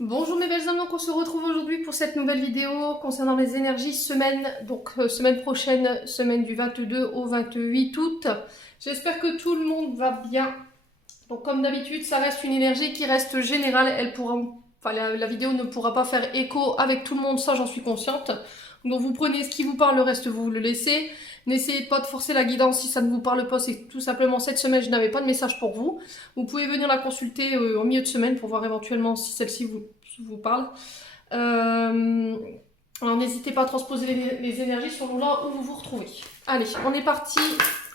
Bonjour mes belles âmes, donc on se retrouve aujourd'hui pour cette nouvelle vidéo concernant les énergies semaine, semaine prochaine, semaine du 22 au 28 août. J'espère que tout le monde va bien. Donc comme d'habitude, ça reste une énergie qui reste générale, la vidéo ne pourra pas faire écho avec tout le monde, ça j'en suis consciente. Donc vous prenez ce qui vous parle, le reste vous le laissez. N'essayez pas de forcer la guidance si ça ne vous parle pas, c'est tout simplement cette semaine je n'avais pas de message pour vous. Vous pouvez venir la consulter en milieu de semaine pour voir éventuellement si celle-ci vous parle. Alors n'hésitez pas à transposer les énergies selon là où vous vous retrouvez. Allez, on est parti.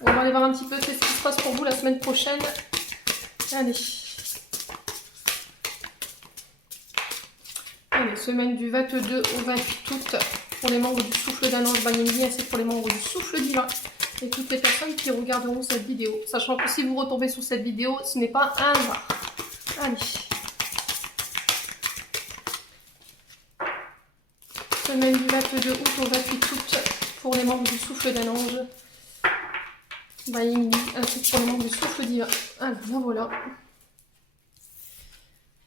On va aller voir un petit peu ce qui se passe pour vous la semaine prochaine. Allez. Allez, semaine du 22 au 28 août pour les membres du souffle d'un ange Banyingi, ainsi que pour les membres du souffle divin et toutes les personnes qui regarderont cette vidéo. Sachant que si vous retombez sur cette vidéo, ce n'est pas un hasard. Allez. Semaine du 22 août au 28 août pour les membres du souffle d'un ange Banyingi, ainsi que pour les membres du souffle divin. Alors, voilà.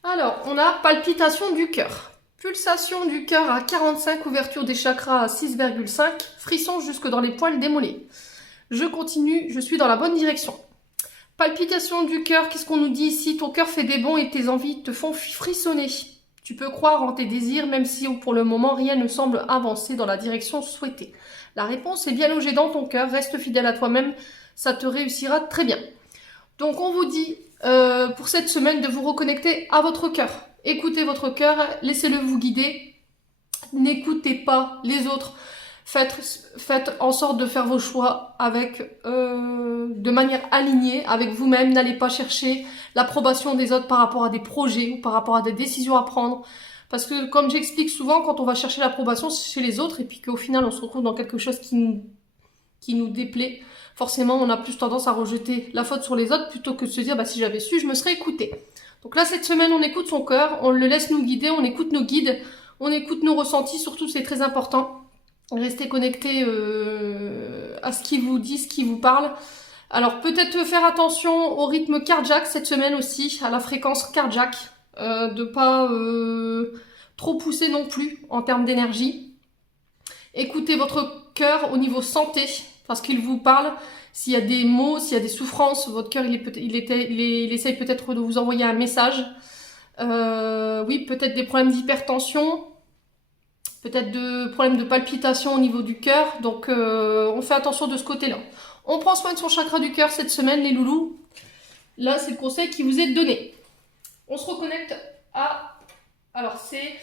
Alors, on a palpitation du cœur. Pulsation du cœur à 45, ouverture des chakras à 6,5, frisson jusque dans les poils des mollets. Je continue, je suis dans la bonne direction. Palpitation du cœur, qu'est-ce qu'on nous dit ici? Ton cœur fait des bonds et tes envies te font frissonner. Tu peux croire en tes désirs, même si pour le moment rien ne semble avancer dans la direction souhaitée. La réponse est bien logée dans ton cœur, reste fidèle à toi-même, ça te réussira très bien. Donc on vous dit pour cette semaine de vous reconnecter à votre cœur. Écoutez votre cœur, laissez-le vous guider. N'écoutez pas les autres. Faites en sorte de faire vos choix de manière alignée avec vous-même. N'allez pas chercher l'approbation des autres par rapport à des projets ou par rapport à des décisions à prendre. Parce que comme j'explique souvent, quand on va chercher l'approbation chez les autres et puis qu'au final on se retrouve dans quelque chose qui nous déplaît, forcément on a plus tendance à rejeter la faute sur les autres plutôt que de se dire si j'avais su, je me serais écouté. Donc là cette semaine on écoute son cœur, on le laisse nous guider, on écoute nos guides, on écoute nos ressentis, surtout c'est très important. Restez connecté à ce qui vous dit, ce qui vous parle. Alors peut-être faire attention au rythme cardiaque cette semaine aussi, à la fréquence cardiaque, de pas trop pousser non plus en termes d'énergie. Écoutez votre cœur au niveau santé, parce qu'il vous parle. S'il y a des maux, s'il y a des souffrances, votre cœur il essaye peut-être de vous envoyer un message. Oui, peut-être des problèmes d'hypertension, peut-être de problèmes de palpitation au niveau du cœur. Donc on fait attention de ce côté-là. On prend soin de son chakra du cœur cette semaine, les loulous. Là, c'est le conseil qui vous est donné. On se reconnecte à... Alors, c'est...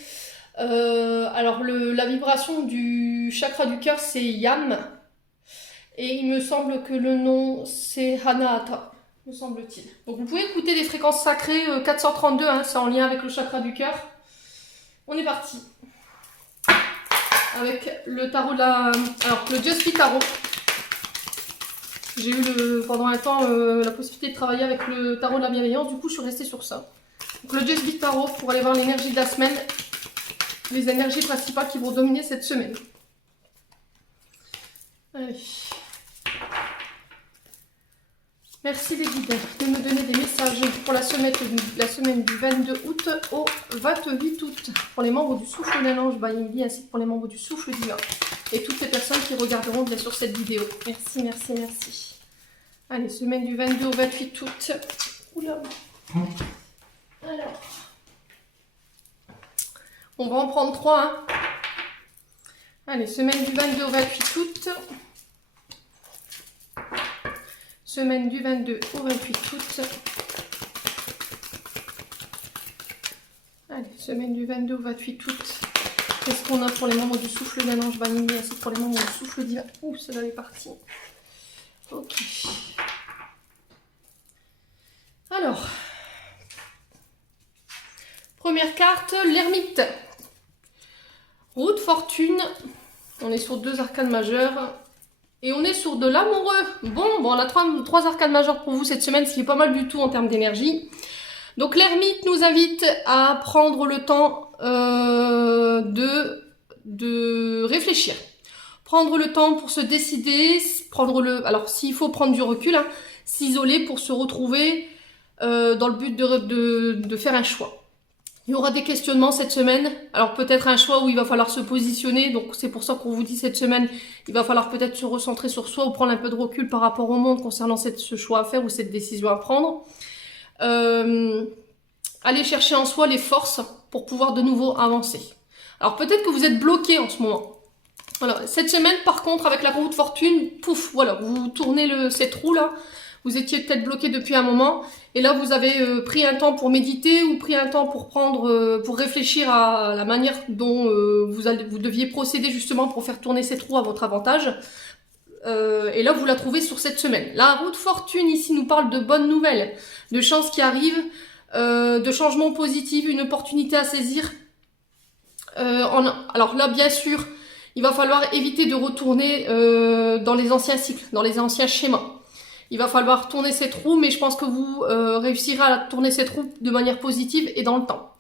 la vibration du chakra du cœur, c'est Yam. Et il me semble que le nom, c'est Hanahata, me semble-t-il. Donc vous pouvez écouter des fréquences sacrées 432, hein, c'est en lien avec le chakra du cœur. On est parti. Avec le tarot de la... Alors, le Just Tarot. J'ai eu pendant un temps la possibilité de travailler avec le tarot de la bienveillance, du coup je suis restée sur ça. Donc le Just Tarot pour aller voir l'énergie de la semaine, les énergies principales qui vont dominer cette semaine. Allez. Merci les guides de me donner des messages pour la semaine du 22 août au 28 août pour les membres du souffle d'un ange Banyingi ainsi que pour les membres du souffle divin et toutes les personnes qui regarderont bien sûr cette vidéo. Merci, merci, merci. Allez, semaine du 22 au 28 août. Oula. Alors, on va en prendre 3. Hein. Allez, semaine du 22 au 28 août. Semaine du 22 au 28 août. Allez, semaine du 22 au 28 août. Qu'est-ce qu'on a pour les membres du souffle d'un ange Banyingi ainsi que pour les membres du souffle divin? Ouh, ça là est parti. Ok. Alors, première carte, l'ermite. Route fortune. On est sur 2 arcanes majeures. Et on est sur de l'amoureux. Bon, on a 3 arcanes majeures pour vous cette semaine, ce qui est pas mal du tout en termes d'énergie. Donc l'ermite nous invite à prendre le temps de réfléchir. Prendre le temps pour se décider, alors s'il faut prendre du recul, hein, s'isoler pour se retrouver dans le but de faire un choix. Il y aura des questionnements cette semaine. Alors peut-être un choix où il va falloir se positionner. Donc c'est pour ça qu'on vous dit cette semaine, il va falloir peut-être se recentrer sur soi ou prendre un peu de recul par rapport au monde concernant ce choix à faire ou cette décision à prendre. Allez chercher en soi les forces pour pouvoir de nouveau avancer. Alors peut-être que vous êtes bloqué en ce moment. Voilà. Cette semaine par contre avec la roue de fortune, pouf, voilà, vous tournez cette roue là. Vous étiez peut-être bloqué depuis un moment et là vous avez pris un temps pour méditer ou pris un temps pour pour réfléchir à la manière dont vous deviez procéder justement pour faire tourner cette roue à votre avantage. Et là vous la trouvez sur cette semaine. La roue de fortune ici nous parle de bonnes nouvelles, de chances qui arrivent, de changements positifs, une opportunité à saisir. Alors là bien sûr, il va falloir éviter de retourner dans les anciens cycles, dans les anciens schémas. Il va falloir tourner cette roue, mais je pense que vous réussirez à tourner cette roue de manière positive et dans le temps.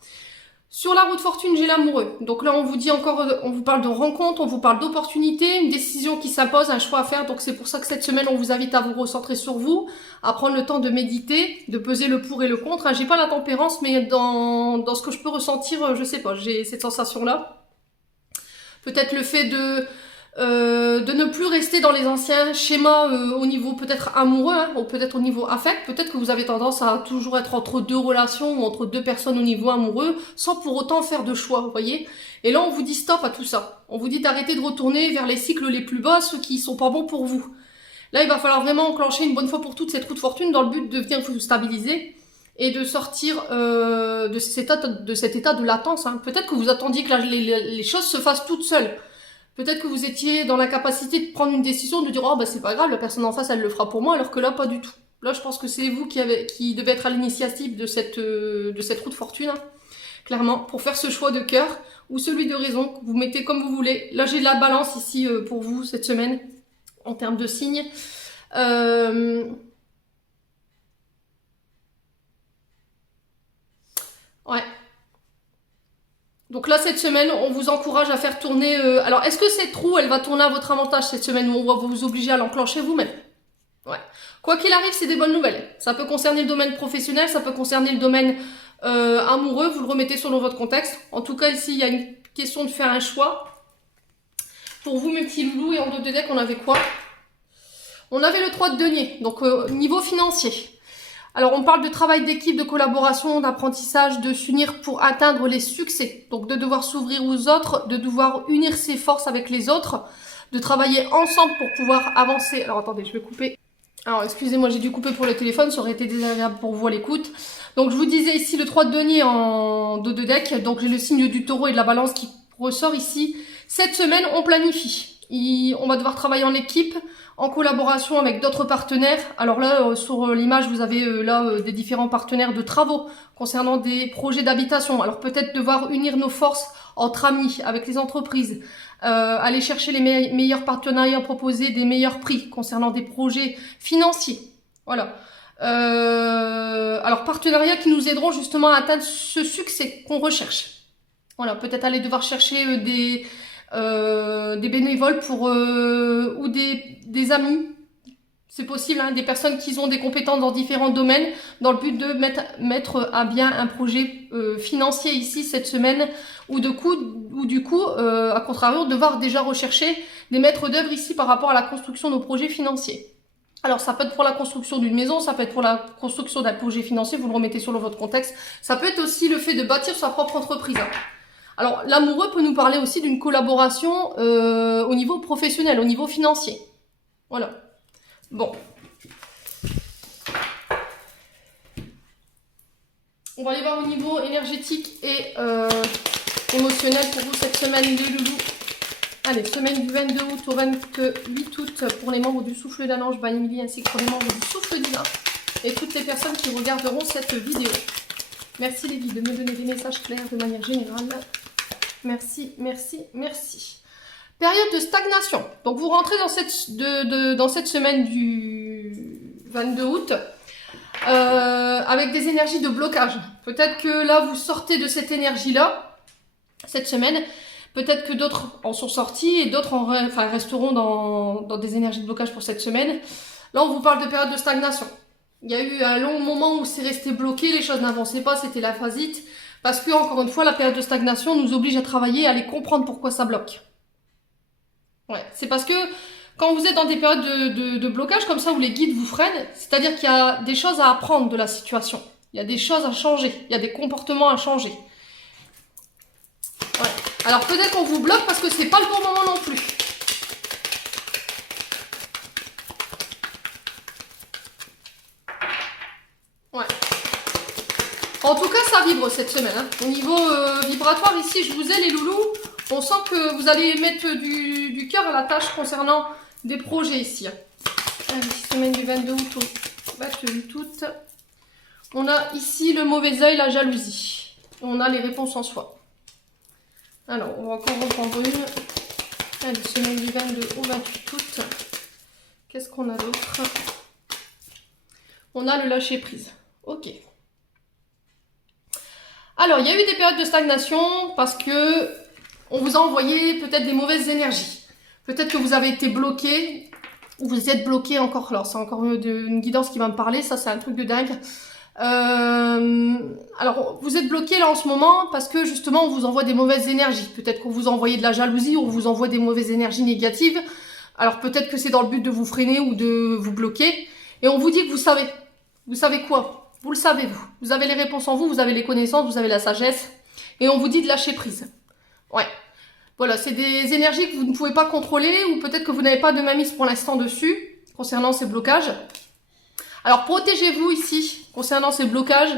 Sur la roue de fortune, j'ai l'amoureux. Donc là, on vous dit encore, on vous parle de rencontre, on vous parle d'opportunité, une décision qui s'impose, un choix à faire. Donc c'est pour ça que cette semaine, on vous invite à vous recentrer sur vous, à prendre le temps de méditer, de peser le pour et le contre. J'ai pas la tempérance, mais dans ce que je peux ressentir, je sais pas, j'ai cette sensation-là. Peut-être le fait de ne plus rester dans les anciens schémas au niveau peut-être amoureux, hein, ou peut-être au niveau affect. Peut-être que vous avez tendance à toujours être entre deux relations ou entre deux personnes au niveau amoureux, sans pour autant faire de choix, vous voyez. Et là, on vous dit stop à tout ça. On vous dit d'arrêter de retourner vers les cycles les plus bas, ceux qui sont pas bons pour vous. Là, il va falloir vraiment enclencher une bonne fois pour toutes cette roue de fortune dans le but de venir vous stabiliser et de sortir de cet état de latence. Hein. Peut-être que vous attendiez que les choses se fassent toutes seules. Peut-être que vous étiez dans l'incapacité de prendre une décision, de dire « Oh, bah c'est pas grave, la personne en face, elle le fera pour moi », alors que là, pas du tout. Là, je pense que c'est vous qui devez être à l'initiative de cette roue de fortune, hein, clairement, pour faire ce choix de cœur ou celui de raison, que vous mettez comme vous voulez. Là, j'ai de la balance ici pour vous cette semaine, en termes de signes. Ouais. Donc là, cette semaine, on vous encourage à faire tourner... Alors, est-ce que cette roue, elle va tourner à votre avantage cette semaine ou on va vous obliger à l'enclencher vous-même? Ouais. Quoi qu'il arrive, c'est des bonnes nouvelles. Ça peut concerner le domaine professionnel, ça peut concerner le domaine amoureux. Vous le remettez selon votre contexte. En tout cas, ici, il y a une question de faire un choix. Pour vous, mes petits loulous, et en dos de deck, on avait quoi? On avait le 3 de denier, donc niveau financier. Alors, on parle de travail d'équipe, de collaboration, d'apprentissage, de s'unir pour atteindre les succès. Donc, de devoir s'ouvrir aux autres, de devoir unir ses forces avec les autres, de travailler ensemble pour pouvoir avancer. Alors, attendez, je vais couper. Alors, excusez-moi, j'ai dû couper pour le téléphone, ça aurait été désagréable pour vous à l'écoute. Donc, je vous disais ici le 3 de denier en dos de deck. Donc, j'ai le signe du taureau et de la balance qui ressort ici. Cette semaine, on planifie. On va devoir travailler en équipe, en collaboration avec d'autres partenaires. Alors là, sur l'image, vous avez des différents partenaires de travaux concernant des projets d'habitation. Alors peut-être devoir unir nos forces entre amis, avec les entreprises, aller chercher les meilleurs partenariats, proposer des meilleurs prix concernant des projets financiers. Voilà. Alors partenariats qui nous aideront justement à atteindre ce succès qu'on recherche. Voilà, peut-être aller devoir chercher des bénévoles ou des amis, c'est possible, hein, des personnes qui ont des compétences dans différents domaines, dans le but de mettre à bien un projet financier ici cette semaine, ou du coup, à contrario, devoir déjà rechercher des maîtres d'œuvre ici par rapport à la construction de nos projets financiers. Alors ça peut être pour la construction d'une maison, ça peut être pour la construction d'un projet financier, vous le remettez sur votre contexte, ça peut être aussi le fait de bâtir sa propre entreprise. Hein. Alors, l'amoureux peut nous parler aussi d'une collaboration au niveau professionnel, au niveau financier. Voilà. Bon. On va aller voir au niveau énergétique et émotionnel pour vous cette semaine, les loulous. Allez, semaine du 22 août au 28 août pour les membres du Souffle d'un Ange, by Emily, ainsi que pour les membres du Souffle Divin et toutes les personnes qui regarderont cette vidéo. Merci les vies de me donner des messages clairs de manière générale. Merci, merci, merci. Période de stagnation. Donc vous rentrez dans cette semaine du 22 août avec des énergies de blocage. Peut-être que là vous sortez de cette énergie-là cette semaine. Peut-être que d'autres en sont sortis et d'autres resteront dans des énergies de blocage pour cette semaine. Là on vous parle de période de stagnation. Il y a eu un long moment où c'est resté bloqué, les choses n'avançaient pas, c'était la phasite. Parce que, encore une fois, la période de stagnation nous oblige à travailler et à aller comprendre pourquoi ça bloque. Ouais, c'est parce que quand vous êtes dans des périodes de blocage comme ça où les guides vous freinent, c'est-à-dire qu'il y a des choses à apprendre de la situation. Il y a des choses à changer. Il y a des comportements à changer. Ouais. Alors peut-être qu'on vous bloque parce que c'est pas le bon moment non plus. Ouais. En tout cas, ça vibre cette semaine. Hein. Au niveau vibratoire, ici, je vous ai les loulous. On sent que vous allez mettre du cœur à la tâche concernant des projets ici. Allez, semaine du 22 août au 28 août. On a ici le mauvais œil, la jalousie. On a les réponses en soi. Alors, on va encore reprendre une. Allez, semaine du 22 au 28 août. Qu'est-ce qu'on a d'autre? On a le lâcher prise. Ok. Alors, il y a eu des périodes de stagnation parce que on vous a envoyé peut-être des mauvaises énergies. Peut-être que vous avez été bloqué ou vous êtes bloqué encore. Alors, c'est encore une guidance qui va me parler. Ça, c'est un truc de dingue. Alors, vous êtes bloqué là en ce moment parce que justement, on vous envoie des mauvaises énergies. Peut-être qu'on vous a envoyé de la jalousie ou on vous envoie des mauvaises énergies négatives. Alors, peut-être que c'est dans le but de vous freiner ou de vous bloquer. Et on vous dit que vous savez. Vous savez quoi? Vous le savez, vous. Vous avez les réponses en vous, vous avez les connaissances, vous avez la sagesse. Et on vous dit de lâcher prise. Ouais. Voilà, c'est des énergies que vous ne pouvez pas contrôler ou peut-être que vous n'avez pas de mainmise pour l'instant dessus, concernant ces blocages. Alors, protégez-vous ici, concernant ces blocages.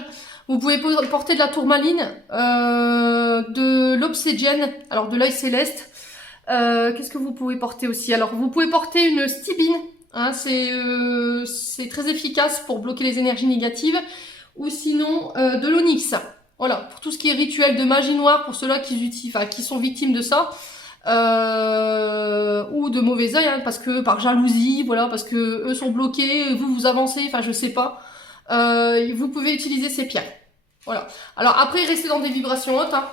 Vous pouvez porter de la tourmaline, de l'obsidienne, alors de l'œil céleste. Qu'est-ce que vous pouvez porter aussi? Alors, vous pouvez porter une stibine. Hein, c'est très efficace pour bloquer les énergies négatives. Ou sinon, de l'onyx. Voilà, pour tout ce qui est rituel de magie noire, pour ceux-là qui sont victimes de ça, ou de mauvais œil, hein, parce que par jalousie, voilà, parce que eux sont bloqués, vous avancez, enfin je sais pas. Vous pouvez utiliser ces pierres. Voilà. Alors après, restez dans des vibrations hautes, hein,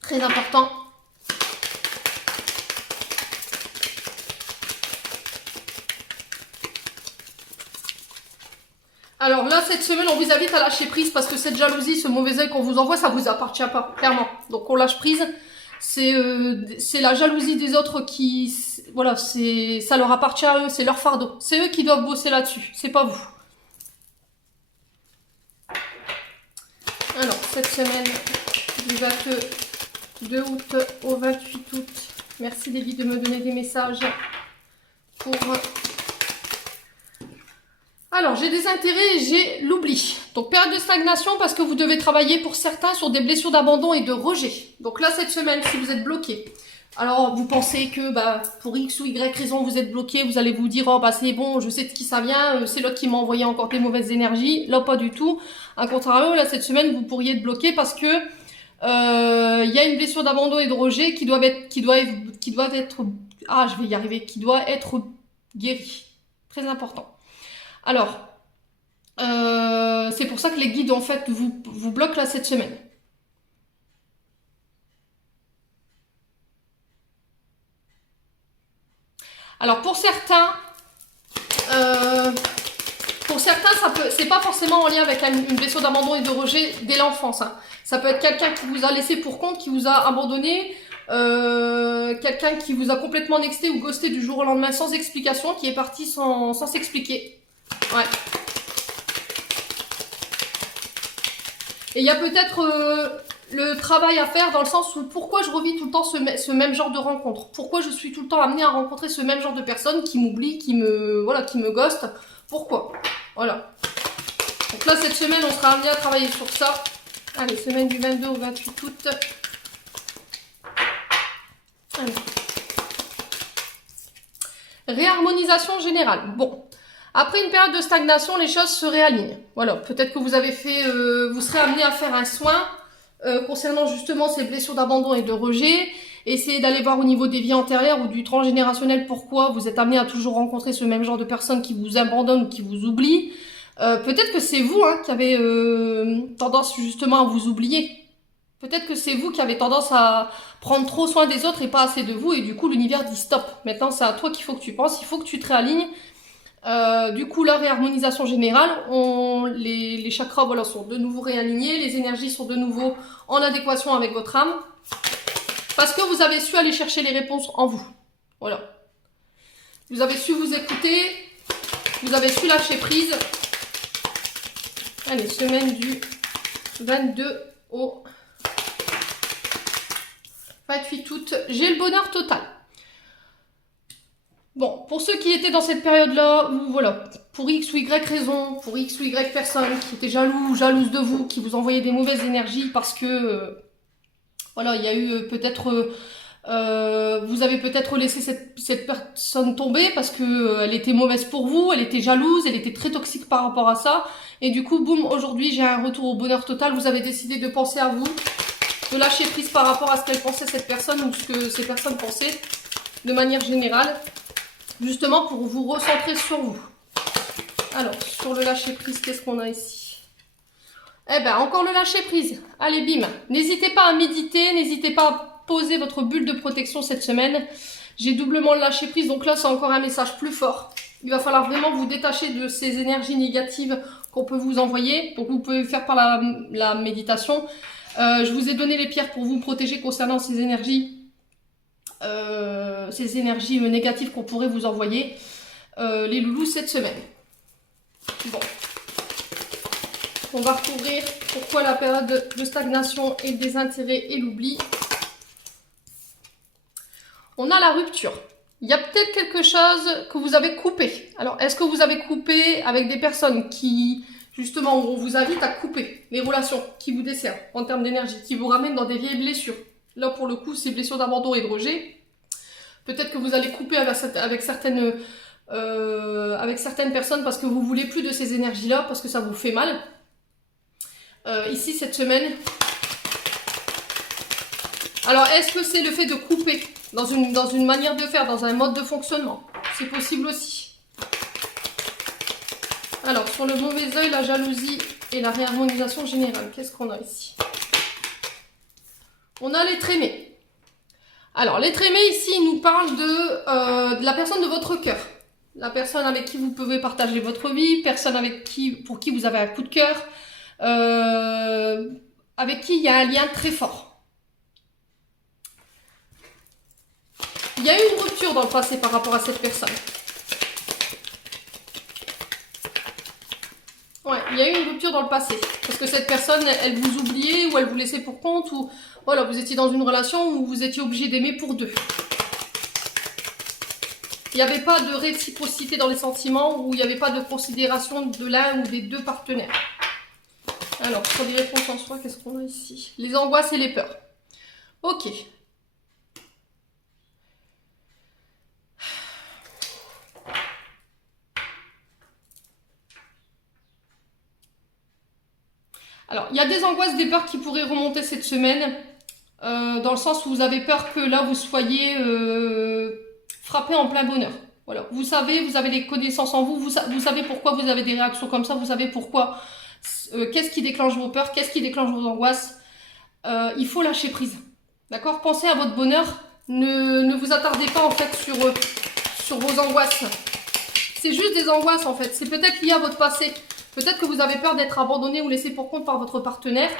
très important. Alors là, cette semaine, on vous invite à lâcher prise parce que cette jalousie, ce mauvais œil qu'on vous envoie, ça vous appartient pas, clairement. Donc on lâche prise. C'est la jalousie des autres qui, voilà, ça leur appartient à eux, c'est leur fardeau. C'est eux qui doivent bosser là-dessus, c'est pas vous. Alors cette semaine du 22 août au 28 août, merci David de me donner des messages pour. Alors, j'ai des intérêts et j'ai l'oubli. Donc, période de stagnation parce que vous devez travailler pour certains sur des blessures d'abandon et de rejet. Donc là, cette semaine, si vous êtes bloqué, alors vous pensez que pour X ou Y raison, vous êtes bloqué, vous allez vous dire, oh c'est bon, je sais de qui ça vient, c'est l'autre qui m'a envoyé encore des mauvaises énergies. Là, pas du tout. À contrario, là, cette semaine, vous pourriez être bloqué parce que il y a une blessure d'abandon et de rejet qui doit être, je vais y arriver, qui doit être guérie. Très important. Alors, c'est pour ça que les guides, en fait, vous bloquent là cette semaine. Alors, pour certains, c'est pas forcément en lien avec une blessure d'abandon et de rejet dès l'enfance. Hein. Ça peut être quelqu'un qui vous a laissé pour compte, qui vous a abandonné, quelqu'un qui vous a complètement nexté ou ghosté du jour au lendemain sans explication, qui est parti sans s'expliquer. Ouais. Et il y a peut-être le travail à faire dans le sens où pourquoi je revis tout le temps ce même genre de rencontre? Pourquoi je suis tout le temps amenée à rencontrer ce même genre de personnes qui m'oublient, qui me ghost? Pourquoi? Voilà. Donc là, cette semaine, on sera amené à travailler sur ça. Allez, semaine du 22 au 28 août. Allez. Réharmonisation générale. Bon. Après une période de stagnation, les choses se réalignent. Voilà, peut-être que vous avez fait, vous serez amené à faire un soin concernant justement ces blessures d'abandon et de rejet. Essayez d'aller voir au niveau des vies antérieures ou du transgénérationnel pourquoi vous êtes amené à toujours rencontrer ce même genre de personnes qui vous abandonnent ou qui vous oublient. Peut-être que c'est vous qui avez tendance justement à vous oublier. Peut-être que c'est vous qui avez tendance à prendre trop soin des autres et pas assez de vous. Et du coup, l'univers dit stop. Maintenant, c'est à toi qu'il faut que tu penses. Il faut que tu te réalignes. Du coup, la réharmonisation générale, les chakras voilà, sont de nouveau réalignés, les énergies sont de nouveau en adéquation avec votre âme, parce que vous avez su aller chercher les réponses en vous. Voilà. Vous avez su vous écouter, vous avez su lâcher prise. Allez, semaine du 22 au 28 août, j'ai le bonheur total. Bon, pour ceux qui étaient dans cette période-là, voilà, pour X ou Y raison, pour X ou Y personne qui était jaloux ou jalouse de vous, qui vous envoyait des mauvaises énergies parce que, voilà, il y a eu peut-être, vous avez peut-être laissé cette personne tomber parce que elle était mauvaise pour vous, elle était jalouse, elle était très toxique par rapport à ça. Et du coup, boum, aujourd'hui, j'ai un retour au bonheur total. Vous avez décidé de penser à vous, de lâcher prise par rapport à ce qu'elle pensait cette personne ou ce que ces personnes pensaient de manière générale. Justement pour vous recentrer sur vous. Alors, sur le lâcher prise, qu'est-ce qu'on a ici? Eh ben, encore le lâcher prise. Allez, bim. N'hésitez pas à méditer, n'hésitez pas à poser votre bulle de protection cette semaine. J'ai doublement le lâcher prise, donc là, c'est encore un message plus fort. Il va falloir vraiment vous détacher de ces énergies négatives qu'on peut vous envoyer. Donc, vous pouvez faire par la méditation. Je vous ai donné les pierres pour vous protéger concernant ces énergies. Négatives qu'on pourrait vous envoyer, les loulous, cette semaine. Bon. On va recouvrir pourquoi la période de stagnation et le désintérêt et l'oubli. On a la rupture. Il y a peut-être quelque chose que vous avez coupé. Alors, est-ce que vous avez coupé avec des personnes qui, justement, on vous invite à couper les relations qui vous desservent en termes d'énergie, qui vous ramènent dans des vieilles blessures. Là, pour le coup, c'est blessures d'abandon et de rejet. Peut-être que vous allez couper avec certaines personnes parce que vous voulez plus de ces énergies-là, parce que ça vous fait mal. Ici, cette semaine. Alors, est-ce que c'est le fait de couper dans une manière de faire, dans un mode de fonctionnement? C'est possible aussi. Alors, sur le mauvais œil, la jalousie et la réharmonisation générale. Qu'est-ce qu'on a ici? On a l'être aimé. Alors, l'être aimé ici, il nous parle de la personne de votre cœur. La personne avec qui vous pouvez partager votre vie, personne pour qui vous avez un coup de cœur, avec qui il y a un lien très fort. Il y a eu une rupture dans le passé par rapport à cette personne. Ouais, il y a eu une rupture dans le passé. Parce que cette personne, elle vous oubliait ou elle vous laissait pour compte ou voilà, vous étiez dans une relation où vous étiez obligé d'aimer pour deux. Il n'y avait pas de réciprocité dans les sentiments ou il n'y avait pas de considération de l'un ou des deux partenaires. Alors, sur les réponses en soi, qu'est-ce qu'on a ici? Les angoisses et les peurs. Ok. Alors, il y a des angoisses, des peurs qui pourraient remonter cette semaine, dans le sens où vous avez peur que là, vous soyez frappé en plein bonheur. Voilà, vous savez, vous avez les connaissances en vous, vous savez pourquoi vous avez des réactions comme ça, vous savez pourquoi, qu'est-ce qui déclenche vos peurs, qu'est-ce qui déclenche vos angoisses. Il faut lâcher prise, d'accord? Pensez à votre bonheur, ne vous attardez pas en fait sur vos angoisses. C'est juste des angoisses en fait, c'est peut-être lié à votre passé. Peut-être que vous avez peur d'être abandonné ou laissé pour compte par votre partenaire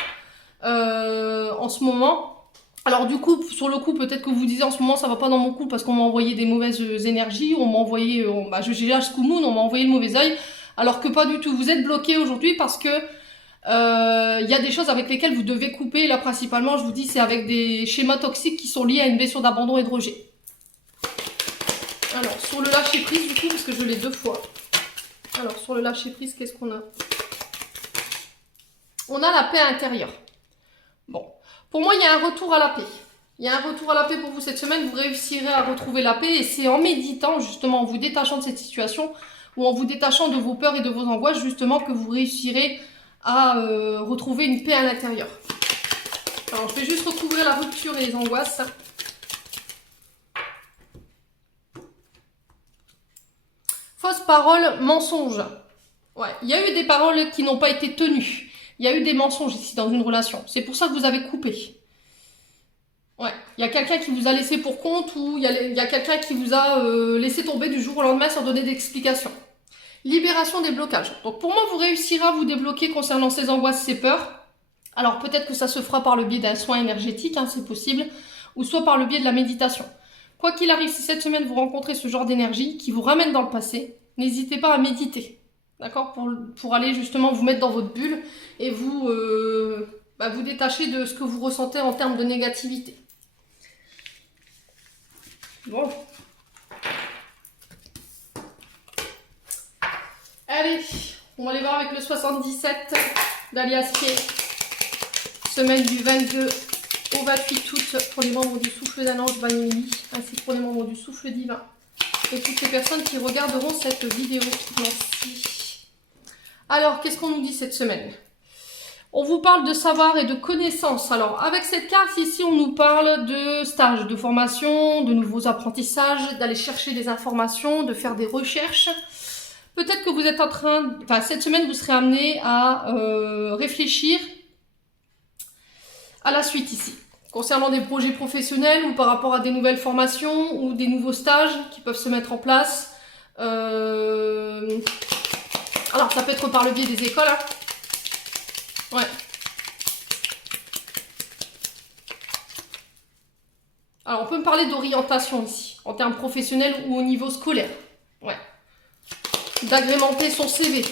en ce moment. Alors du coup, sur le coup, peut-être que vous vous disiez en ce moment ça va pas dans mon coup parce qu'on m'a envoyé des mauvaises énergies, on m'a envoyé, j'ai lâché Moon, on m'a envoyé le mauvais œil, alors que pas du tout. Vous êtes bloqué aujourd'hui parce que y a des choses avec lesquelles vous devez couper. Là principalement, je vous dis, c'est avec des schémas toxiques qui sont liés à une blessure d'abandon et de rejet. Alors sur le lâcher prise du coup, parce que je l'ai deux fois. Alors, sur le lâcher-prise, qu'est-ce qu'on a? On a la paix intérieure. Bon, pour moi, il y a un retour à la paix. Il y a un retour à la paix pour vous cette semaine. Vous réussirez à retrouver la paix. Et c'est en méditant, justement, en vous détachant de cette situation, ou en vous détachant de vos peurs et de vos angoisses, justement, que vous réussirez à retrouver une paix à l'intérieur. Alors, je vais juste recouvrir la rupture et les angoisses. Fausse parole, mensonge. Ouais, il y a eu des paroles qui n'ont pas été tenues. Il y a eu des mensonges ici dans une relation. C'est pour ça que vous avez coupé. Ouais, il y a quelqu'un qui vous a laissé pour compte ou il y a quelqu'un qui vous a laissé tomber du jour au lendemain sans donner d'explication. Libération des blocages. Donc pour moi, vous réussirez à vous débloquer concernant ces angoisses, ces peurs. Alors peut-être que ça se fera par le biais d'un soin énergétique, hein, c'est possible, ou soit par le biais de la méditation. Quoi qu'il arrive, si cette semaine vous rencontrez ce genre d'énergie qui vous ramène dans le passé, n'hésitez pas à méditer, d'accord, pour aller justement vous mettre dans votre bulle et vous, vous détacher de ce que vous ressentez en termes de négativité. Bon. Allez, on va aller voir avec le 77 d'Aliassier. Semaine du 22 au 28 août pour les membres du Souffle d'un ange Vanille, ainsi que pour les membres du Souffle divin. Et toutes les personnes qui regarderont cette vidéo. Merci. Alors, qu'est-ce qu'on nous dit cette semaine? On vous parle de savoir et de connaissances. Alors, avec cette carte ici, on nous parle de stages, de formation, de nouveaux apprentissages, d'aller chercher des informations, de faire des recherches. Peut-être que vous êtes en train... Enfin, cette semaine, vous serez amené à réfléchir à la suite ici. Concernant des projets professionnels ou par rapport à des nouvelles formations ou des nouveaux stages qui peuvent se mettre en place. Alors, ça peut être par le biais des écoles. Hein. Ouais. Alors, on peut me parler d'orientation ici, en termes professionnels ou au niveau scolaire. Ouais. D'agrémenter son CV.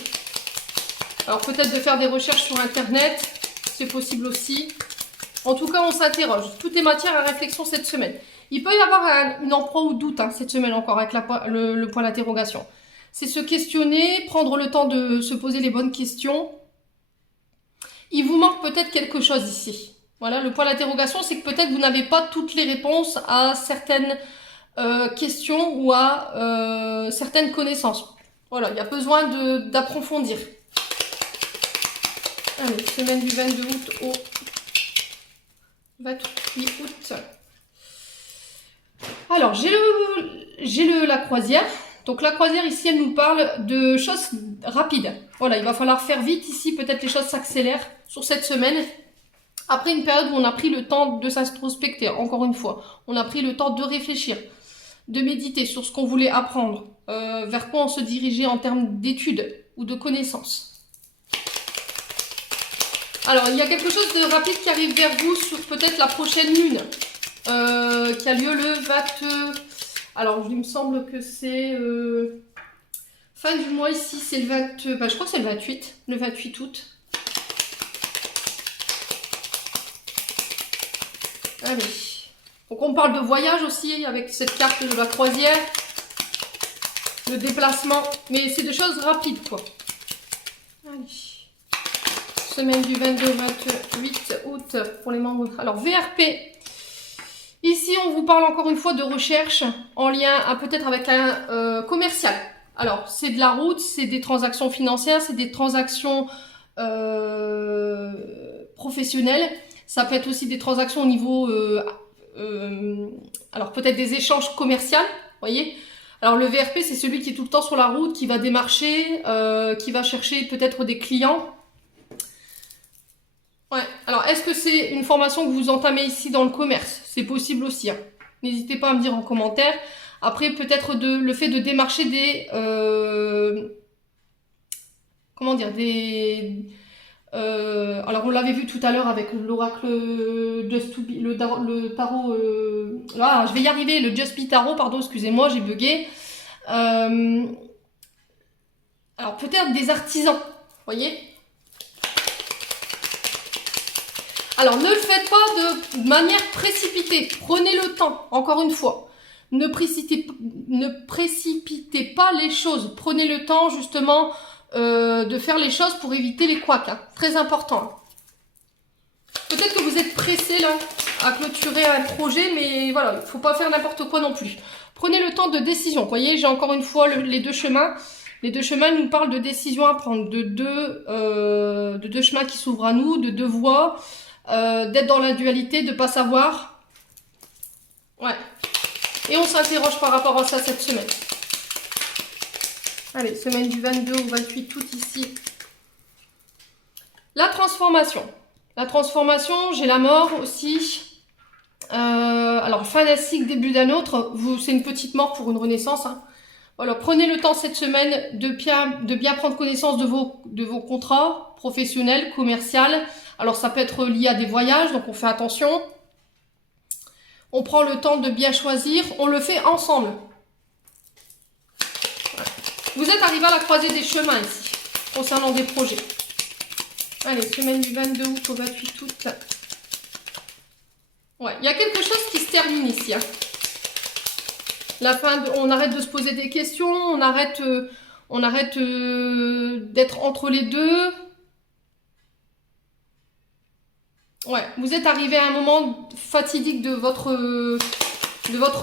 Alors, peut-être de faire des recherches sur Internet, c'est possible aussi. En tout cas, on s'interroge. Tout est matière à réflexion cette semaine. Il peut y avoir une emploi ou doute hein, cette semaine encore avec le point d'interrogation. C'est se questionner, prendre le temps de se poser les bonnes questions. Il vous manque peut-être quelque chose ici. Voilà, le point d'interrogation, c'est que peut-être vous n'avez pas toutes les réponses à certaines questions ou à certaines connaissances. Voilà, il y a besoin d'approfondir. Allez, semaine du 22 août au 28 août. Alors, j'ai la croisière. Donc la croisière ici, elle nous parle de choses rapides. Voilà, il va falloir faire vite ici. Peut-être les choses s'accélèrent sur cette semaine. Après une période où on a pris le temps de s'introspecter, encore une fois. On a pris le temps de réfléchir, de méditer sur ce qu'on voulait apprendre. Vers quoi on se dirigeait en termes d'études ou de connaissances. Alors, il y a quelque chose de rapide qui arrive vers vous sur peut-être la prochaine lune. Qui a lieu le 20... Alors, il me semble que c'est... fin du mois ici, c'est le 20... je crois que c'est le 28 août. Allez. Donc, on parle de voyage aussi avec cette carte de la croisière. Le déplacement. Mais c'est des choses rapides, quoi. Allez. Semaine du 22-28 août pour les membres. Alors, VRP. Ici, on vous parle encore une fois de recherche en lien peut-être avec un commercial. Alors, c'est de la route, c'est des transactions financières, c'est des transactions professionnelles. Ça peut être aussi des transactions au niveau, alors peut-être des échanges commerciaux, voyez. Alors, le VRP, c'est celui qui est tout le temps sur la route, qui va démarcher, qui va chercher peut-être des clients. Ouais, alors est-ce que c'est une formation que vous entamez ici dans le commerce? C'est possible aussi, hein. N'hésitez pas à me dire en commentaire. Après, peut-être le fait de démarcher des... comment dire? Alors, on l'avait vu tout à l'heure avec l'oracle le tarot... je vais y arriver, le Just Be Tarot, pardon, excusez-moi, j'ai bugué. Alors, peut-être des artisans, vous voyez? Alors, ne le faites pas de manière précipitée. Prenez le temps, encore une fois. Ne précipitez pas les choses. Prenez le temps, justement, de faire les choses pour éviter les couacs. Hein. Très important. Peut-être que vous êtes pressé, là, à clôturer un projet, mais voilà, il ne faut pas faire n'importe quoi non plus. Prenez le temps de décision. Vous voyez, j'ai encore une fois les deux chemins. Les deux chemins nous parlent de décisions à prendre, de deux chemins qui s'ouvrent à nous, de deux voies. D'être dans la dualité, de ne pas savoir. Ouais. Et on s'interroge par rapport à ça cette semaine. Allez, semaine du 22 au 28 août ici. La transformation. La transformation, j'ai la mort aussi. Alors, fin d'un cycle, début d'un autre. C'est une petite mort pour une renaissance. Hein. Voilà, prenez le temps cette semaine de bien prendre connaissance de vos contrats professionnels, commerciaux. Alors ça peut être lié à des voyages, donc on fait attention. On prend le temps de bien choisir, on le fait ensemble. Vous êtes arrivé à la croisée des chemins ici, concernant des projets. Allez, semaine du 22 août au 28 août. Ouais, il y a quelque chose qui se termine ici. Hein. On arrête de se poser des questions, on arrête d'être entre les deux. Ouais, vous êtes arrivé à un moment fatidique de votre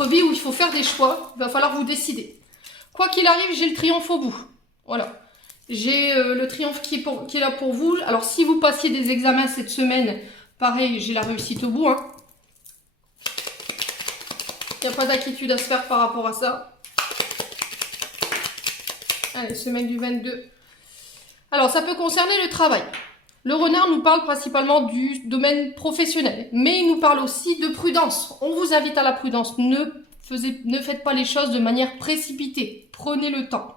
vie où il faut faire des choix. Il va falloir vous décider. Quoi qu'il arrive, j'ai le triomphe au bout. Voilà. J'ai le triomphe qui est là pour vous. Alors, si vous passiez des examens cette semaine, pareil, j'ai la réussite au bout. Hein. Il n'y a pas d'inquiétude à se faire par rapport à ça. Allez, semaine du 22. Alors, ça peut concerner le travail. Le renard nous parle principalement du domaine professionnel, mais il nous parle aussi de prudence. On vous invite à la prudence. Ne faites pas les choses de manière précipitée. Prenez le temps.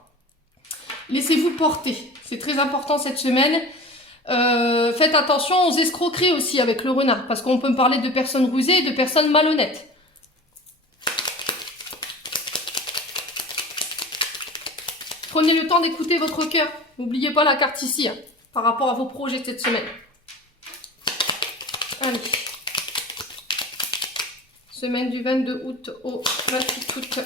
Laissez-vous porter. C'est très important cette semaine. Faites attention aux escroqueries aussi avec le renard, parce qu'on peut me parler de personnes rusées et de personnes malhonnêtes. Prenez le temps d'écouter votre cœur. N'oubliez pas la carte ici, hein, par rapport à vos projets cette semaine. Allez. Semaine du 22 août au 28 août.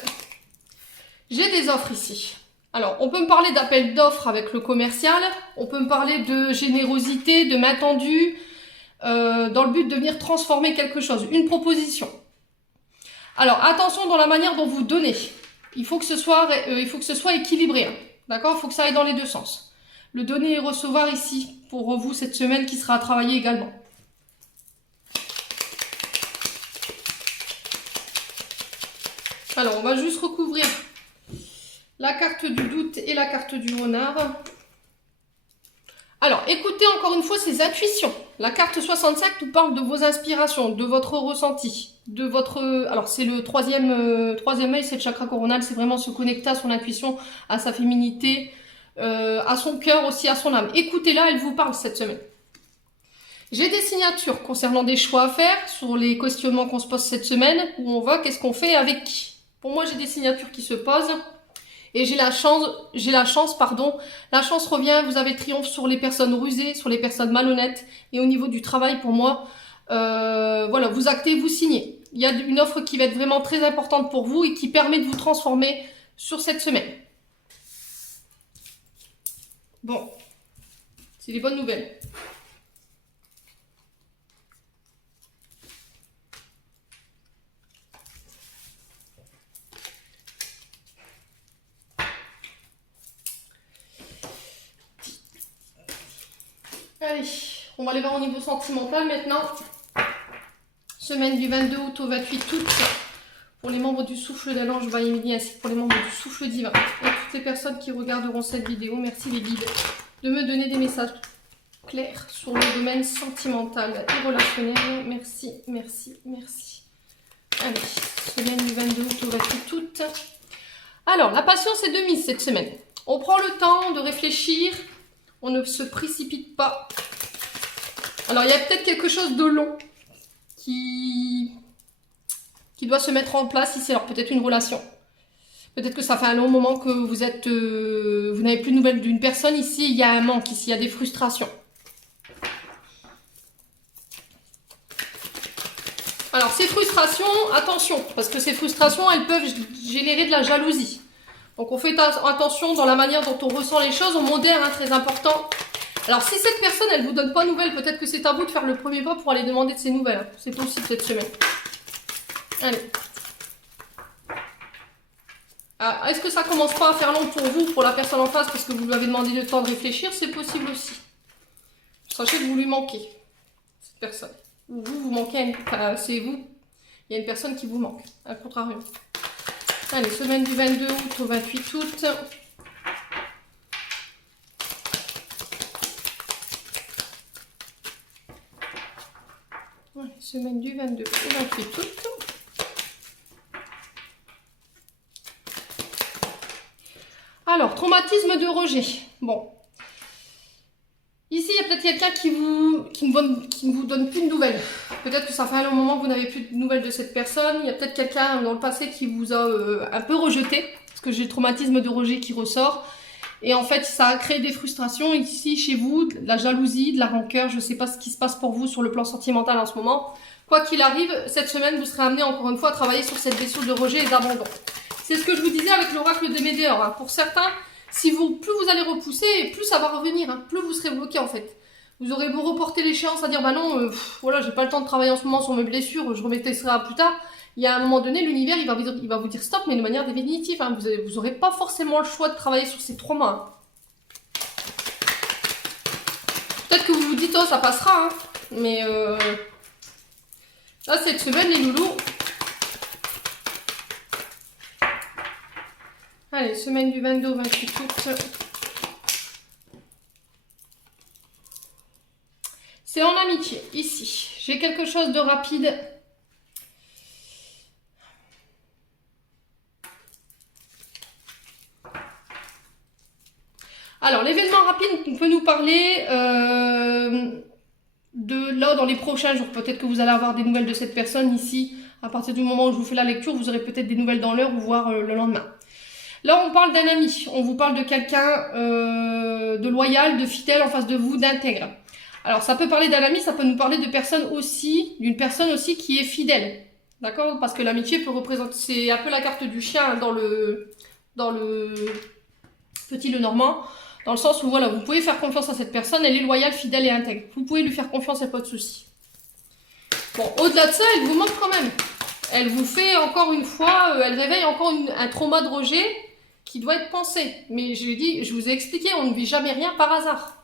J'ai des offres ici. Alors, on peut me parler d'appel d'offres avec le commercial. On peut me parler de générosité, de main tendue, dans le but de venir transformer quelque chose, une proposition. Alors, attention dans la manière dont vous donnez. Il faut que ce soit équilibré. Hein. D'accord ? Il faut que ça aille dans les deux sens. Le donner et recevoir ici, pour vous, cette semaine qui sera à travailler également. Alors, on va juste recouvrir la carte du doute et la carte du renard. Alors, écoutez encore une fois ces intuitions. La carte 65 nous parle de vos inspirations, de votre ressenti, de votre... Alors, c'est le troisième œil, c'est le chakra coronal, c'est vraiment se connecter à son intuition, à sa féminité, à son cœur aussi, à son âme. Écoutez-la, elle vous parle cette semaine. J'ai des signatures concernant des choix à faire sur les questionnements qu'on se pose cette semaine, où on voit qu'est-ce qu'on fait avec qui. Pour moi, j'ai des signatures qui se posent. Et la chance revient, vous avez triomphe sur les personnes rusées, sur les personnes malhonnêtes. Et au niveau du travail, pour moi, voilà, vous actez, vous signez. Il y a une offre qui va être vraiment très importante pour vous et qui permet de vous transformer sur cette semaine. Bon, c'est les bonnes nouvelles. Allez, on va aller voir au niveau sentimental maintenant. Semaine du 22 août au 28 août pour les membres du souffle d'un ange Vaille-Émilie ainsi que pour les membres du souffle divin. Et toutes les personnes qui regarderont cette vidéo, merci les guides de me donner des messages clairs sur le domaine sentimental et relationnel. Merci, merci, merci. Allez, semaine du 22 août au 28 août. Alors, la patience est de mise cette semaine. On prend le temps de réfléchir. On ne se précipite pas. Alors, il y a peut-être quelque chose de long qui doit se mettre en place ici. Alors, peut-être une relation. Peut-être que ça fait un long moment que vous n'avez plus de nouvelles d'une personne. Ici, il y a un manque. Ici, il y a des frustrations. Alors, ces frustrations, attention. Parce que ces frustrations, elles peuvent générer de la jalousie. Donc on fait attention dans la manière dont on ressent les choses, on modère, hein, très important. Alors si cette personne, elle ne vous donne pas de nouvelles, peut-être que c'est à vous de faire le premier pas pour aller demander de ses nouvelles. Hein. C'est possible cette semaine. Allez. Est-ce que ça commence pas à faire long pour vous, pour la personne en face, parce que vous lui avez demandé le temps de réfléchir? C'est possible aussi. Sachez que vous lui manquez, cette personne. Ou vous manquez, c'est vous. Il y a une personne qui vous manque, à contrario. Allez, semaine du 22 août au 28 août. Allez, semaine du 22 au 28 août. Alors, traumatisme de rejet. Bon. Ici, il y a peut-être quelqu'un qui ne vous donne plus de nouvelles. Peut-être que ça fait un long moment que vous n'avez plus de nouvelles de cette personne. Il y a peut-être quelqu'un dans le passé qui vous a un peu rejeté. Parce que j'ai le traumatisme de rejet qui ressort. Et en fait, ça a créé des frustrations ici, chez vous, de la jalousie, de la rancœur. Je ne sais pas ce qui se passe pour vous sur le plan sentimental en ce moment. Quoi qu'il arrive, cette semaine, vous serez amené encore une fois à travailler sur cette blessure de rejet et d'abandon. C'est ce que je vous disais avec l'oracle des médiors. Hein. Pour certains, plus vous allez repousser, plus ça va revenir. Hein. Plus vous serez bloqué en fait. Vous aurez beau reporter l'échéance à dire bah non, voilà, j'ai pas le temps de travailler en ce moment sur mes blessures, je remettrai ça plus tard. Il y a un moment donné, l'univers il va vous dire stop, mais de manière définitive. Hein. Vous n'aurez pas forcément le choix de travailler sur ces 3 mois. Hein. Peut-être que vous vous dites oh ça passera, hein. Mais là cette semaine les loulous. Allez, semaine du 22 au 28 août. C'est en amitié, ici. J'ai quelque chose de rapide. Alors, l'événement rapide peut nous parler de là dans les prochains jours. Peut-être que vous allez avoir des nouvelles de cette personne ici. À partir du moment où je vous fais la lecture, vous aurez peut-être des nouvelles dans l'heure ou voire le lendemain. Là, on parle d'un ami. On vous parle de quelqu'un de loyal, de fidèle en face de vous, d'intègre. Alors, ça peut parler d'un ami, ça peut nous parler de personne aussi, d'une personne aussi qui est fidèle. D'accord? Parce que l'amitié peut représenter, c'est un peu la carte du chien dans le petit Lenormand. Dans le sens où, voilà, vous pouvez faire confiance à cette personne, elle est loyale, fidèle et intègre. Vous pouvez lui faire confiance, il n'y a pas de souci. Bon, au-delà de ça, elle vous manque quand même. Elle vous fait encore une fois, elle réveille encore un trauma de rejet qui doit être pensé. Mais je vous ai expliqué, on ne vit jamais rien par hasard.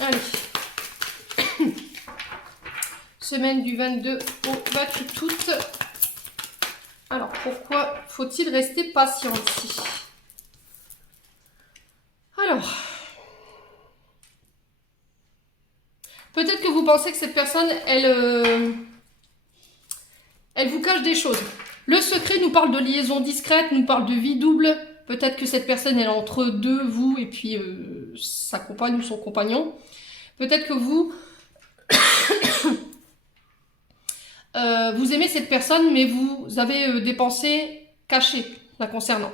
Allez. Semaine du 22 au 28 août. Alors, pourquoi faut-il rester patient ici? Alors, peut-être que vous pensez que cette personne, elle vous cache des choses. Le secret nous parle de liaison discrète, nous parle de vie double. Peut-être que cette personne, elle est entre deux, vous, et puis sa compagne ou son compagnon. Peut-être que vous, vous aimez cette personne, mais vous avez des pensées cachées la concernant.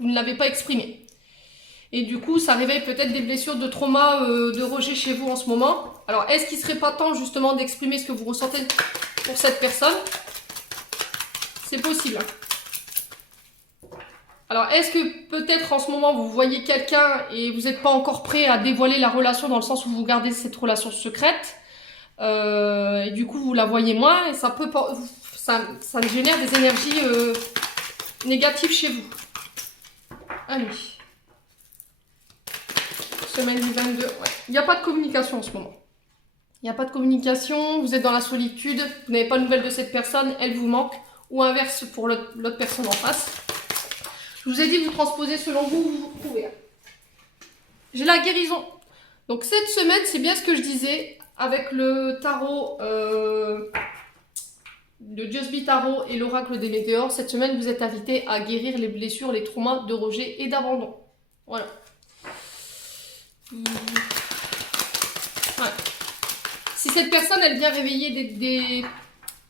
Vous ne l'avez pas exprimée. Et du coup, ça réveille peut-être des blessures de trauma, de rejet chez vous en ce moment. Alors, est-ce qu'il ne serait pas temps justement d'exprimer ce que vous ressentez pour cette personne? C'est possible. Alors, est-ce que peut-être en ce moment, vous voyez quelqu'un et vous n'êtes pas encore prêt à dévoiler la relation dans le sens où vous gardez cette relation secrète et du coup, vous la voyez moins et ça génère des énergies négatives chez vous. Allez. Semaine du 22. Ouais. Il n'y a pas de communication en ce moment. Il n'y a pas de communication, vous êtes dans la solitude, vous n'avez pas de nouvelles de cette personne, elle vous manque. Ou inverse pour l'autre personne en face. Je vous ai dit de vous transposer selon vous où vous vous trouvez. J'ai la guérison. Donc cette semaine, c'est bien ce que je disais avec le tarot de Just Be Tarot et l'oracle des météores. Cette semaine, vous êtes invité à guérir les blessures, les traumas de rejet et d'abandon. Voilà. Voilà. Si cette personne, elle vient réveiller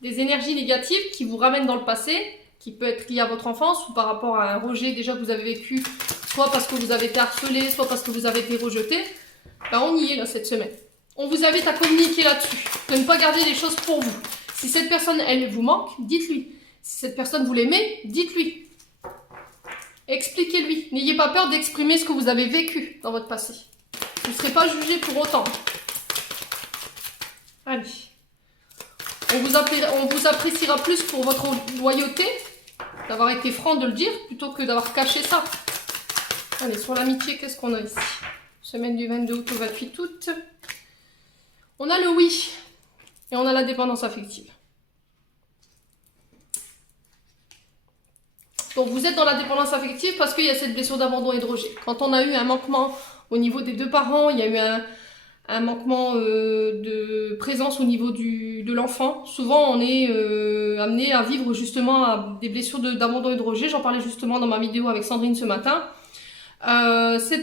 des énergies négatives qui vous ramènent dans le passé, qui peut être lié à votre enfance ou par rapport à un rejet déjà que vous avez vécu, soit parce que vous avez été harcelé, soit parce que vous avez été rejeté, ben on y est là cette semaine. On vous invite à communiquer là-dessus, de ne pas garder les choses pour vous. Si cette personne, elle vous manque, dites-lui. Si cette personne, vous l'aimez, dites-lui. Expliquez-lui. N'ayez pas peur d'exprimer ce que vous avez vécu dans votre passé. Vous ne serez pas jugé pour autant. Allez. On vous appréciera plus pour votre loyauté, d'avoir été franc de le dire, plutôt que d'avoir caché ça. Allez, sur l'amitié, qu'est-ce qu'on a ici? Semaine du 22 août au 28 août. On a le oui et on a la dépendance affective. Donc vous êtes dans la dépendance affective parce qu'il y a cette blessure d'abandon et de rejet. Quand on a eu un manquement au niveau des deux parents, il y a eu un manquement de présence au niveau du de l'enfant. Souvent, on est amené à vivre justement des blessures d'abandon et de rejet. J'en parlais justement dans ma vidéo avec Sandrine ce matin. Ces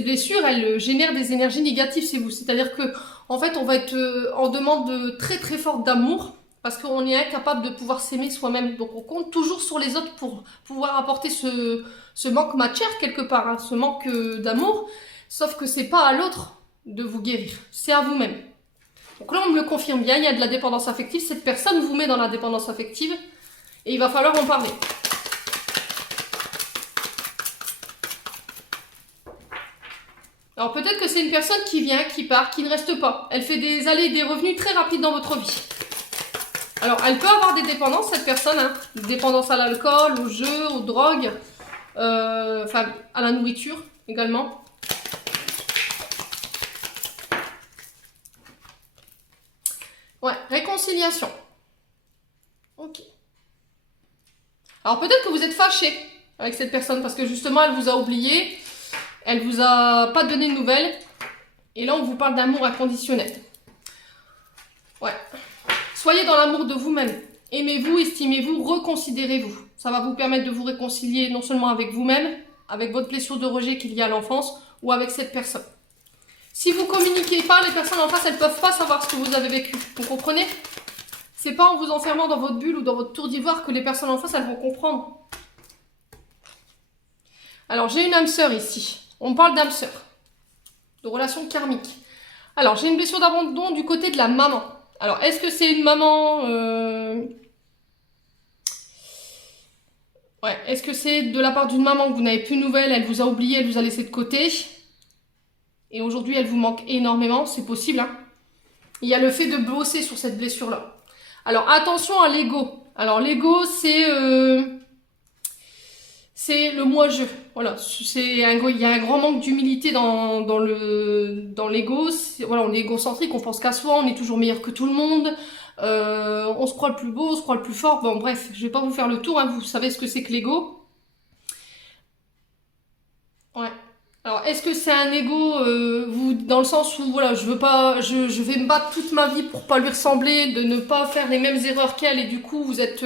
blessures, elles génèrent des énergies négatives chez vous. C'est-à-dire que, en fait, on va être en demande très très forte d'amour parce qu'on est incapable de pouvoir s'aimer soi-même. Donc, on compte toujours sur les autres pour pouvoir apporter ce manque matière quelque part, hein, ce manque d'amour. Sauf que c'est pas à l'autre de vous guérir, c'est à vous-même. Donc là, on me le confirme bien, il y a de la dépendance affective. Cette personne vous met dans la dépendance affective et il va falloir en parler. Alors peut-être que c'est une personne qui vient, qui part, qui ne reste pas. Elle fait des allées et des revenus très rapides dans votre vie. Alors elle peut avoir des dépendances, cette personne, hein. Dépendance à l'alcool, aux jeux, aux drogues, enfin à la nourriture également. Ouais, réconciliation. Ok. Alors peut-être que vous êtes fâché avec cette personne parce que justement elle vous a oublié. Elle vous a pas donné de nouvelles. Et là, on vous parle d'amour inconditionnel. Ouais. Soyez dans l'amour de vous-même. Aimez-vous, estimez-vous, reconsidérez-vous. Ça va vous permettre de vous réconcilier non seulement avec vous-même, avec votre blessure de rejet qu'il y a à l'enfance, ou avec cette personne. Si vous communiquez pas, les personnes en face, elles peuvent pas savoir ce que vous avez vécu. Vous comprenez? C'est pas en vous enfermant dans votre bulle ou dans votre tour d'ivoire que les personnes en face, elles vont comprendre. Alors, j'ai une âme sœur ici. On parle d'âme sœur, de relation karmique. Alors, j'ai une blessure d'abandon du côté de la maman. Alors, est-ce que c'est une maman... Ouais, est-ce que c'est de la part d'une maman que vous n'avez plus de nouvelles, elle vous a oublié, elle vous a laissé de côté, et aujourd'hui, elle vous manque énormément, c'est possible, hein. Il y a le fait de bosser sur cette blessure-là. Alors, attention à l'ego. Alors, l'ego, c'est le moi-je. Voilà, il y a un grand manque d'humilité dans l'ego. Voilà, on est égocentrique, on pense qu'à soi, on est toujours meilleur que tout le monde. On se croit le plus beau, on se croit le plus fort. Bon, bref, je vais pas vous faire le tour, hein, vous savez ce que c'est que l'ego. Ouais. Alors, est-ce que c'est un ego, dans le sens où, voilà, je vais me battre toute ma vie pour pas lui ressembler, de ne pas faire les mêmes erreurs qu'elle, et du coup, vous êtes...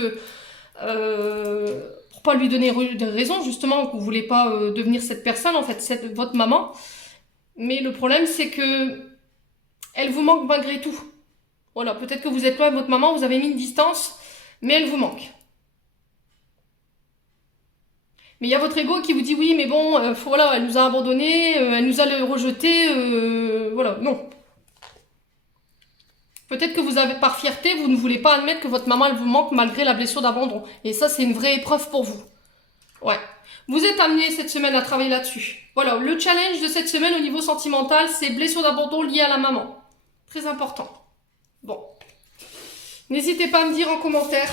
pour pas lui donner des raisons, justement, que vous voulez pas devenir cette personne, en fait, c'est votre maman. Mais le problème, c'est que elle vous manque malgré tout. Voilà, peut-être que vous êtes loin de votre maman, vous avez mis une distance, mais elle vous manque. Mais il y a votre ego qui vous dit, oui, mais bon, voilà, elle nous a abandonnés, elle nous a rejetés, voilà, non. Peut-être que vous avez, par fierté, vous ne voulez pas admettre que votre maman, elle vous manque malgré la blessure d'abandon. Et ça, c'est une vraie épreuve pour vous. Ouais. Vous êtes amené cette semaine à travailler là-dessus. Voilà, le challenge de cette semaine au niveau sentimental, c'est blessure d'abandon liée à la maman. Très important. Bon. N'hésitez pas à me dire en commentaire.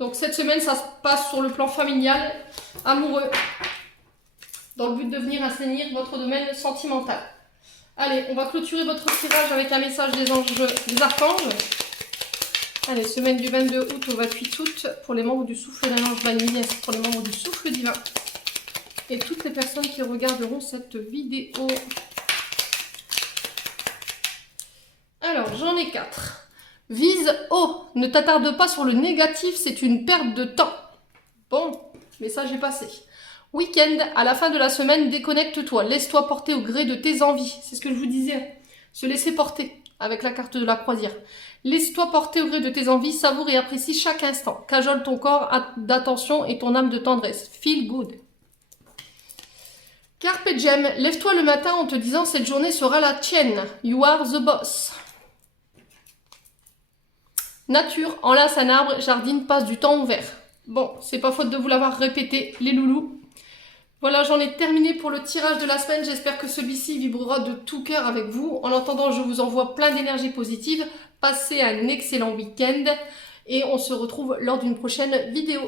Donc cette semaine, ça se passe sur le plan familial, amoureux, dans le but de venir assainir votre domaine sentimental. Allez, on va clôturer votre tirage avec un message des anges, des archanges. Allez, semaine du 22 août au 28 août pour les membres du souffle d'un ange vanille, pour les membres du souffle divin. Et toutes les personnes qui regarderont cette vidéo. Alors, j'en ai 4. Vise haut, ne t'attarde pas sur le négatif, c'est une perte de temps. Bon, message est passé. Week-end, à la fin de la semaine, déconnecte-toi, laisse-toi porter au gré de tes envies. C'est ce que je vous disais, se laisser porter avec la carte de la croisière. Laisse-toi porter au gré de tes envies, savoure et apprécie chaque instant. Cajole ton corps d'attention et ton âme de tendresse. Feel good. Carpe diem, lève-toi le matin en te disant cette journée sera la tienne. You are the boss. Nature, enlace un arbre, jardine, passe du temps ouvert. Bon, c'est pas faute de vous l'avoir répété, les loulous. Voilà, j'en ai terminé pour le tirage de la semaine. J'espère que celui-ci vibrera de tout cœur avec vous. En attendant, je vous envoie plein d'énergie positive. Passez un excellent week-end et on se retrouve lors d'une prochaine vidéo.